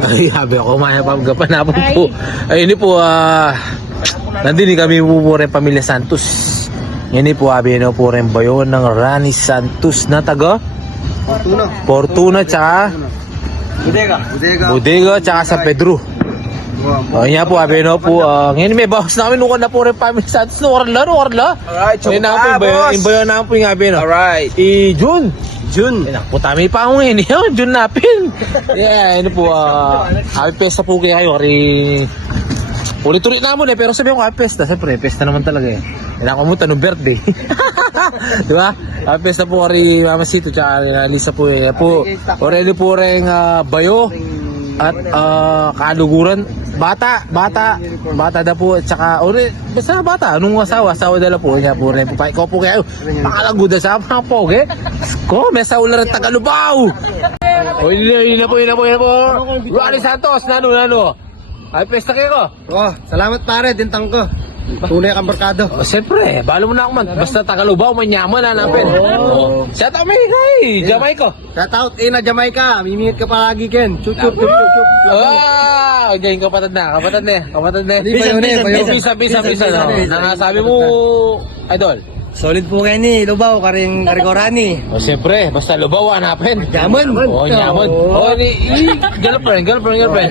Ay, sabi ako, kumaya pa gapanapon po. Ayun po, nandini kami po rin Pamilya Santos. Yan po, sabi po rin bayo ng Rani Santos na taga? Fortuna, tsaka? Bodega, tsaka San Pedro. Yan po, sabi po, ngayon may bahos na kami nung na po rin Pamilya Santos. Warla. Alright, Ngayon na po, yung bayo na po yung sabi no. Alright. June. Putami pa ako ngayon. June napin. Yeah, ano po, happy pesta po kayo. Ulit-ulit naman pero sabi ko happy pesta. Siyempre, pesta naman talaga eh. Inakamutan ng birthday. Diba? Happy pesta po kay Mama Sito tsaka Lisa po eh. Already po rin bayo at kaluguran. Bata na po at saka basta bata, anong asawa dala po niya po rin. Ikaw po kayo, pakalaguda sa mga poge. Ko, may saula rin Tagalubaw. Yun na po. Rani Santos, nano. Ay, pesta kayo ko. Salamat pare, dintang ko. Tunay kang barkado. Siyempre, balo mo na ako man. Basta Tagalubaw, manyaman hanapin. Shout out may kay, Jamaica. Shout out na Jamaica. Mimingit ka palagi Ken. Chup. Ganyan kapatid na. Bisa. Nangasabi mo, idol. Solid po kayo ni Lubaw, karing Rani. Siyempre, basta Lubaw hanapin. Yaman. Yaman. Girlfriend.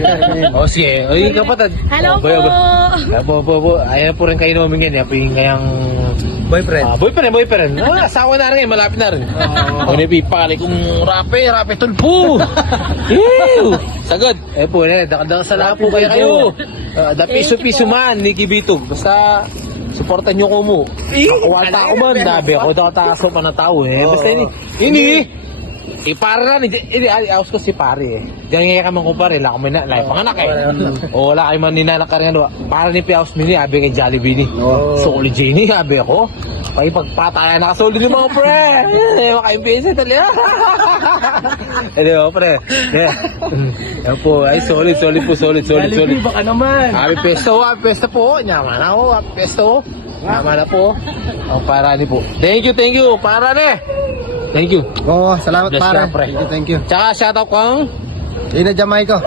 Sige. Kapatid. Hello po. Ayan po rin kayo namin yan. Yung kayang boyfriend. Asawa na rin, malapit na rin. Pipali kung rape tulpo. Sagad. Po, dakal sa lahat po kayo. Da piso man, Nicky Bitog. Basta suportan nyo ko mo. Kakuwalta ko man, dabi ako nakataso pa na tao eh. Basta ini. Para na, aus ko si pare eh. Diyan nga ka man ko pare, wala ko man na, panganak eh. O wala kayo man ninanak ka rin. Para ni Piaus Mini, abi kay Jollibee ni. So, ulit Jenny, abi ako. Pag pagpatayan nakasolid yung mga pre. Makayong pisa talaga. Di ba pre? Yan po, ay solid. Jollibee, baka naman. Happy pesta po. Nyaman ako, happy pesta po. Nyaman na po. Ang Parani po. Thank you, Parani. Thank you. Salamat Bless pare. ka, pre. Thank you. Tsaka shoutout kang Ina Jamaica.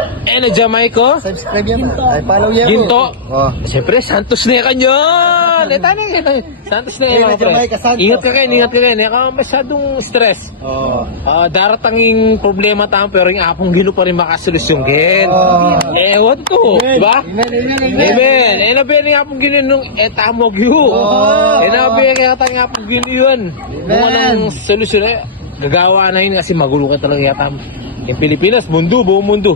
Jamaica. Subscribe yan. Ay follow yan. Ginto. Siyempre, Santos na yan yun. Santos na yan mga pre. Jamaica, Santos. Ingat ka kayo. Hindi ka masyadong stress. Daratanging problema tayo pero yung apong gino pa rin makasolusyon gen. Ewan ko. Diba? Amen. Nabiyan yung apong gino nung etamog yun. Nabiyan kaya tayong apong gino yun. Kung anong solusyon gagawa na yun kasi magulo ka talaga yata. Yung Pilipinas, buong mundo.